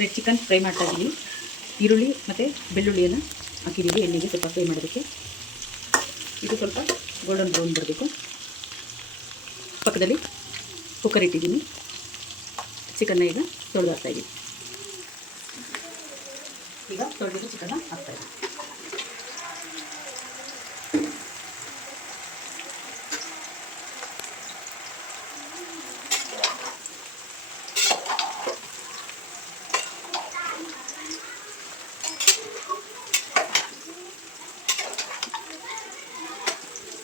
Red chicken fry ಮಾಡ್ತಾ ಇದ್ದೀವಿ. ಈರುಳ್ಳಿ ಮತ್ತು ಬೆಳ್ಳುಳ್ಳಿಯನ್ನು ಹಾಕಿದ್ದೀವಿ ಎಣ್ಣೆಗೆ ಸ್ವಲ್ಪ ಫ್ರೈ ಮಾಡೋದಕ್ಕೆ. ಇದು ಸ್ವಲ್ಪ ಗೋಲ್ಡನ್ ಬ್ರೌನ್ ಬರಬೇಕು. ಪಕ್ಕದಲ್ಲಿ ಕುಕ್ಕರ್ ಇಟ್ಟಿದ್ದೀನಿ. ಚಿಕನ್ನ ಈಗ ತೊಳೆದು ಹಾಕ್ತಾಯಿದ್ದೀವಿ. ಈಗ ತೊಳೆದಿದ್ದು ಚಿಕನ್ನ ಹಾಕ್ತಾಯಿದ್ದೀವಿ.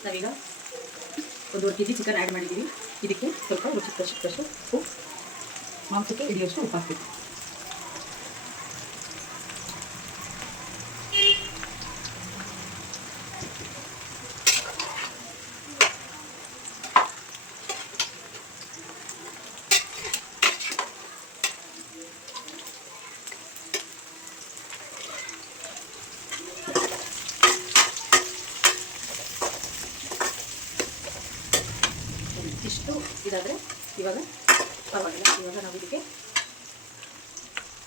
ನಾವೀಗ 1.5 kg ಚಿಕನ್ ಆ್ಯಡ್ ಮಾಡಿದ್ದೀವಿ. ಇದಕ್ಕೆ ಸ್ವಲ್ಪ ರುಚಿಗೆ ತಕ್ಕಷ್ಟು ಉಪ್ಪು, ಮಾಂಸಕ್ಕೆ ಹಿಡಿಯೋಷ್ಟು ಉಪ್ಪು ಹಾಕಬೇಕು. ಇಷ್ಟು ಇದಾದರೆ ಇವಾಗ ಪರವಾಗಿಲ್ಲ. ಇವಾಗ ನಾವು ಇದಕ್ಕೆ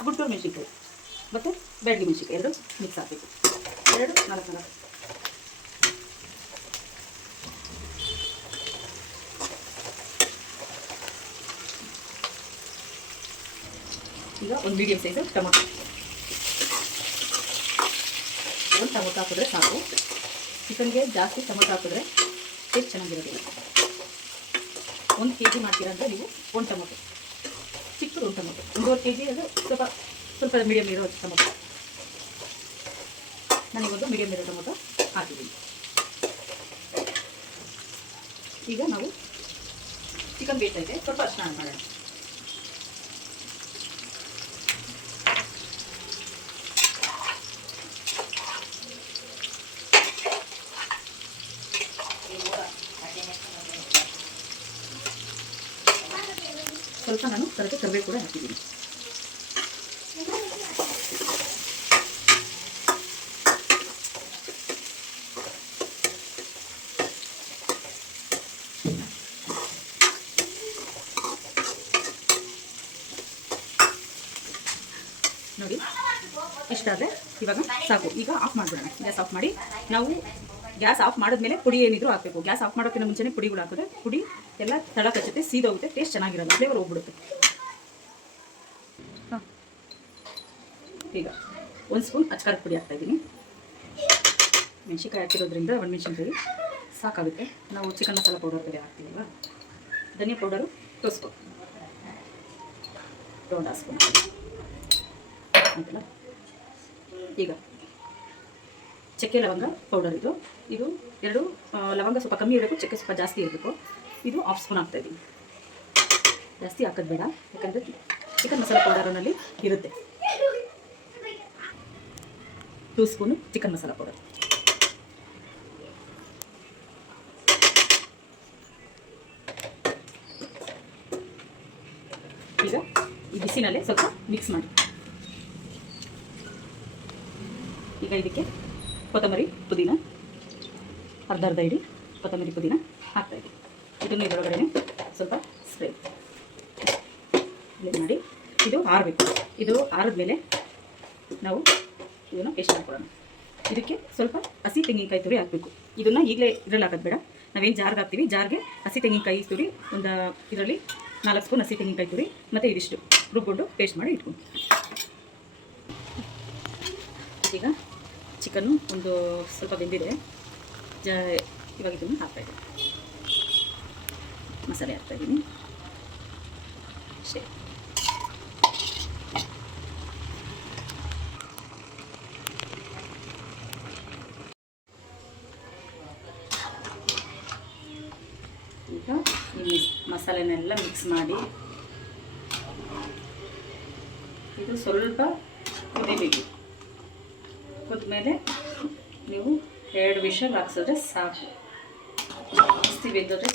ಗುಂಟೂರು ಮೆಣಸಿನ್ಕಾಯಿ ಮತ್ತು ಬ್ಯಾಡಗಿ ಮೆಣಸಿನ್ಕಾಯಿ ಎರಡು ಮಿಕ್ಸ್ ಹಾಕಬೇಕು. 4 ಈಗ ಒಂದು ಮೀಡಿಯಮ್ ಸೈಜು ಟೊಮೊಟೊ, ಒಂದು ಟೊಮೊಟೊ ಹಾಕಿದ್ರೆ ಸಾಕು. ಚಿಕನ್ಗೆ ಜಾಸ್ತಿ ಟೊಮೊಟೊ ಹಾಕಿದ್ರೆ ಟೇಸ್ಟ್ ಚೆನ್ನಾಗಿರೋದಿಲ್ಲ. 1 kg ಮಾಡ್ತೀರಂದರೆ ನೀವು 1 ಟೊಮೊಟೊ, ಚಿಕ್ಕದು 1 ಟೊಮೊಟೊ. 1.5 kg ಅದು ಸ್ವಲ್ಪ ಮೀಡಿಯಮ್ ಇರೋ ಟೊಮೊಟೊ. ನನಗೊಂದು ಮೀಡಿಯಮ್ ಇರೋ ಟೊಮೊಟೊ ಹಾಕಿದ್ದೀನಿ. ಈಗ ನಾವು ಚಿಕನ್ ಬೇಯಿಸೋಕ್ಕೆ ಸ್ವಲ್ಪ ಅರಿಶಿನ ಆಡ್ ಮಾಡೋಣ. ಸ್ವಲ್ಪ ನಾನು ಕರಿಬೇವು ಕೂಡ ಹಾಕಿದ್ದೀನಿ. ನೋಡಿ, ಇಷ್ಟಾದರೆ ಇವಾಗ ಸಾಕು. ಈಗ ಆಫ್ ಮಾಡಿಬಿಡೋಣ. ಗ್ಯಾಸ್ ಆಫ್ ಮಾಡಿ, ನಾವು ಗ್ಯಾಸ್ ಆಫ್ ಮಾಡಿದ್ಮೇಲೆ ಪುಡಿ ಏನಿದ್ರು ಹಾಕಬೇಕು. ಗ್ಯಾಸ್ ಆಫ್ ಮಾಡೋಕ್ಕಿಂತ ಮುಂಚೆನೇ ಪುಡಿಗಳು ಹಾಕಿದ್ರೆ ಪುಡಿ ಎಲ್ಲ ತಳ ಕಚ್ಚುತ್ತೆ, ಸೀದೋಗುತ್ತೆ, ಟೇಸ್ಟ್ ಚೆನ್ನಾಗಿರಲ್ಲ, ಫ್ಲೇವರ್ ಹೋಗ್ಬಿಡುತ್ತೆ. ಈಗ 1 ಸ್ಪೂನ್ ಅಚ್ಕಾರದ ಪುಡಿ ಹಾಕ್ತಾಯಿದ್ದೀನಿ. ಮೆಣಸಿನ್ಕಾಯಿ ಹಾಕಿರೋದ್ರಿಂದ ಒಣಮೆಣಸಿನ್ಕಾಯಿ ಸಾಕಾಗುತ್ತೆ. ನಾವು ಚಿಕನ್ ಮಸಾಲ ಪೌಡರ್ ಬೇರೆ ಹಾಕ್ತೀವಲ್ವ. ಧನಿಯಾ ಪೌಡರು 2 ಸ್ಪೂನ್, 2.5 ಸ್ಪೂನ್ ಅಂತಲ್ಲ. ಈಗ ಚಕ್ಕೆ ಲವಂಗ ಪೌಡರ್ ಇದು 2 ಲವಂಗ ಸ್ವಲ್ಪ ಕಮ್ಮಿ ಇರಬೇಕು, ಚಕ್ಕೆ ಸ್ವಲ್ಪ ಜಾಸ್ತಿ ಇರಬೇಕು. ಇದು 1/2 ಸ್ಪೂನ್ ಹಾಕ್ತಾಯಿದ್ದೀನಿ. ಜಾಸ್ತಿ ಹಾಕೋದು ಬೇಡ, ಯಾಕಂದರೆ ಚಿಕನ್ ಮಸಾಲ ಪೌಡರ್ನಲ್ಲಿ ಇರುತ್ತೆ. 2 ಸ್ಪೂನು ಚಿಕನ್ ಮಸಾಲ ಪೌಡರ್. ಈಗ ಈ ಬಿಸಿನಲ್ಲೇ ಸ್ವಲ್ಪ ಮಿಕ್ಸ್ ಮಾಡಿ. ಈಗ ಇದಕ್ಕೆ ಕೊತ್ತಂಬರಿ ಪುದೀನ ಅರ್ಧ ಇಡಿ ಕೊತ್ತಂಬರಿ ಪುದೀನ ಹಾಕ್ತಾಯಿದ್ದೀವಿ. ಇದನ್ನು ಇದರೊಳಗಡೆ ಸ್ವಲ್ಪ ಸ್ಪ್ರೇ ಮಾಡಿ ಇದು ಆರಬೇಕು. ಇದು ಆರಿದ್ಮೇಲೆ ನಾವು ಇದನ್ನು ಪೇಸ್ಟ್ ಹಾಕ್ಕೊಳ್ಳೋಣ. ಇದಕ್ಕೆ ಸ್ವಲ್ಪ ಹಸಿ ತೆಂಗಿನಕಾಯಿ ತುರಿ ಹಾಕಬೇಕು. ಇದನ್ನು ಈಗಲೇ ಇದರಲ್ಲಿ ಹಾಕೋದು ಬೇಡ. ನಾವೇನು ಜಾರ್ಗೆ ಹಾಕ್ತೀವಿ, ಜಾರ್ಗೆ ಹಸಿ ತೆಂಗಿನಕಾಯಿ ತುರಿ ಒಂದು ಇದರಲ್ಲಿ 4 ಸ್ಪೂನ್ ಹಸಿ ತೆಂಗಿನಕಾಯಿ ತುರಿ ಮತ್ತು ಇದಿಷ್ಟು ರುಬ್ಕೊಂಡು ಪೇಸ್ಟ್ ಮಾಡಿ ಇಟ್ಕೊಂಡು. ಈಗ ಚಿಕನ್ನು ಒಂದು ಸ್ವಲ್ಪ ಬೆಂದಿದೆ. ಇವಾಗ ಇದನ್ನು ಹಾಕ್ತಾಯಿದ್ದೀನಿ. ಮಸಾಲೆ ಹಾಕ್ತಾಯಿದ್ದೀನಿ ಅಷ್ಟೇ. ಈಗ ಈ ಮಸಾಲೆನೆಲ್ಲ ಮಿಕ್ಸ್ ಮಾಡಿ ಇದು ಸ್ವಲ್ಪ ಕುದಿಬೇಕು. ಕುದ್ಮೇಲೆ ನೀವು 2 ವಿಷಲ್ ಹಾಕ್ಸಿದ್ರೆ ಸಾಕು. ಜಾಸ್ತಿ ಬೆಂದರೆ